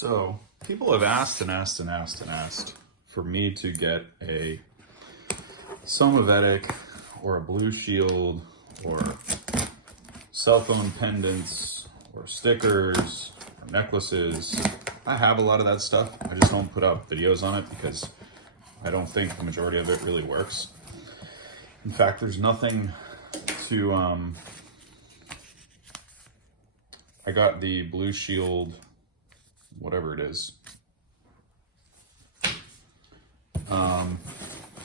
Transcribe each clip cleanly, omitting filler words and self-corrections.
So people have asked and asked and asked and asked for me to get a Somavedic or a Blushield or cell phone pendants or stickers or necklaces. I have a lot of that stuff. I just don't put out videos on it because I don't think the majority of it really works. In fact, there's nothing to, I got the Blushield, whatever it is.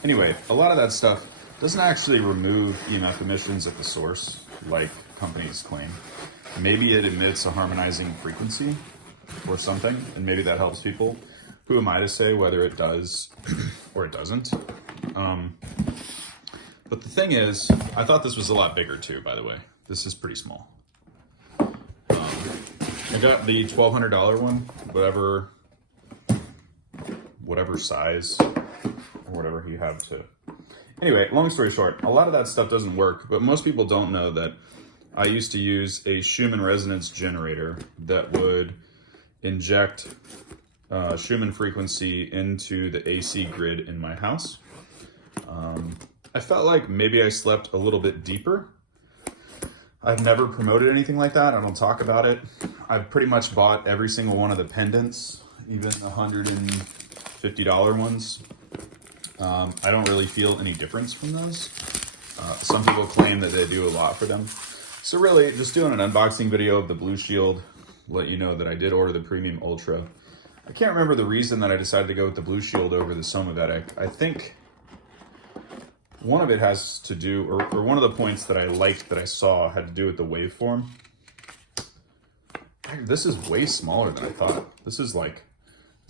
Anyway, a lot of that stuff doesn't actually remove EMF emissions at the source, like companies claim. Maybe it emits a harmonizing frequency or something, and maybe that helps people. Who am I to say whether it does or it doesn't? But the thing is, I thought this was a lot bigger too, by the way. This is pretty small. I got the $1,200 one, whatever size or whatever you have to. Anyway, long story short, a lot of that stuff doesn't work, but most people don't know that I used to use a Schumann resonance generator that would inject Schumann frequency into the AC grid in my house. I felt like maybe I slept a little bit deeper. I've never promoted anything like that. I don't talk about it. I've pretty much bought every single one of the pendants, even the $150 ones. I don't really feel any difference from those. Some people claim that they do a lot for them. So really, just doing an unboxing video of the Blushield, let you know that I did order the Premium Ultra. I can't remember the reason that I decided to go with the Blushield over the Somavedic. I think one of it has to do, or one of the points that I liked that I saw had to do with the waveform. This is way smaller than I thought. This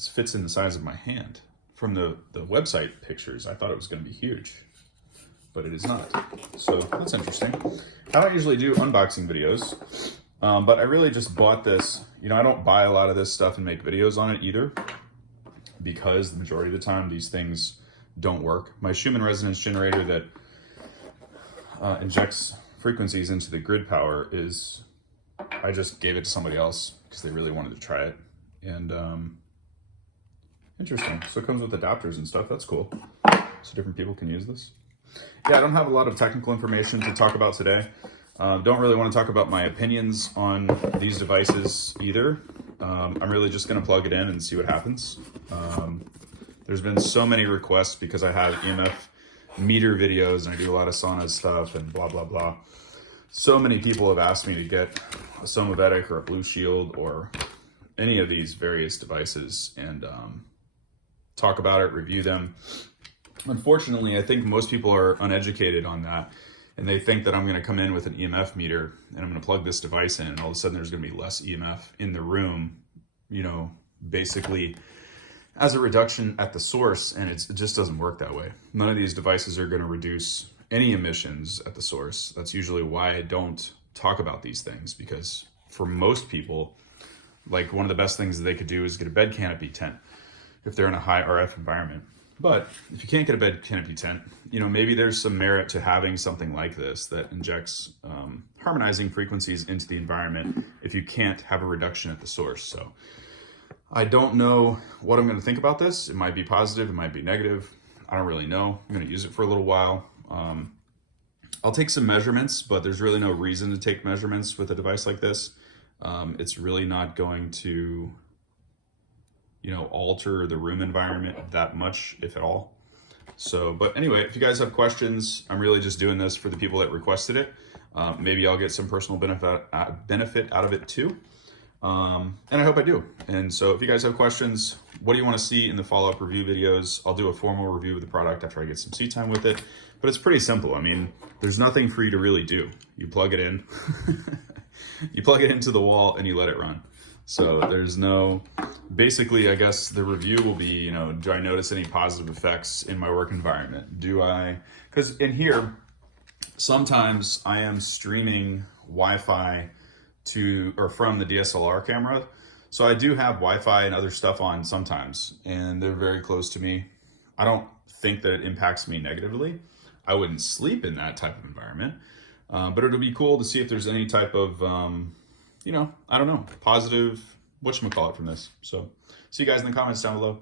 fits in the size of my hand. From the website pictures, I thought it was going to be huge, but it is not. So that's interesting. I don't usually do unboxing videos, but I really just bought this. You know, I don't buy a lot of this stuff and make videos on it either, because the majority of the time these things don't work. My Schumann resonance generator that injects frequencies into the grid power I just gave it to somebody else because they really wanted to try it. And interesting. So it comes with adapters and stuff. That's cool. So different people can use this. Yeah, I don't have a lot of technical information to talk about today. Don't really want to talk about my opinions on these devices either. I'm really just going to plug it in and see what happens. There's been so many requests because I have EMF meter videos and I do a lot of sauna stuff and blah, blah, blah. So many people have asked me to get a Somavedic or a Blushield or any of these various devices and talk about it, review them. Unfortunately, I think most people are uneducated on that, and they think that I'm going to come in with an EMF meter and I'm going to plug this device in and all of a sudden there's going to be less EMF in the room, you know, basically as a reduction at the source, and it just doesn't work that way. None of these devices are going to reduce any emissions at the source. That's usually why I don't talk about these things, because for most people, like, one of the best things that they could do is get a bed canopy tent if they're in a high RF environment. But if you can't get a bed canopy tent, you know, maybe there's some merit to having something like this that injects harmonizing frequencies into the environment if you can't have a reduction at the source. So I don't know what I'm going to think about this. It might be positive, it might be negative. I don't really know. I'm going to use it for a little while. I'll take some measurements, but there's really no reason to take measurements with a device like this. It's really not going to, you know, alter the room environment that much, if at all. So, but anyway, if you guys have questions, I'm really just doing this for the people that requested it. Maybe I'll get some personal benefit out of it too. And I hope I do. And so if you guys have questions, what do you want to see in the follow-up review videos? I'll do a formal review of the product after I get some seat time with it. But it's pretty simple. I mean, there's nothing for you to really do. You plug it in, you plug it into the wall and you let it run. So there's no, basically, I guess the review will be, you know, do I notice any positive effects in my work environment? Because in here, sometimes I am streaming Wi-Fi from the DSLR camera. So I do have Wi-Fi and other stuff on sometimes, and they're very close to me. I don't think that it impacts me negatively. I wouldn't sleep in that type of environment, but it'll be cool to see if there's any type of, you know, I don't know, positive whatchamacallit from this. So see you guys in the comments down below.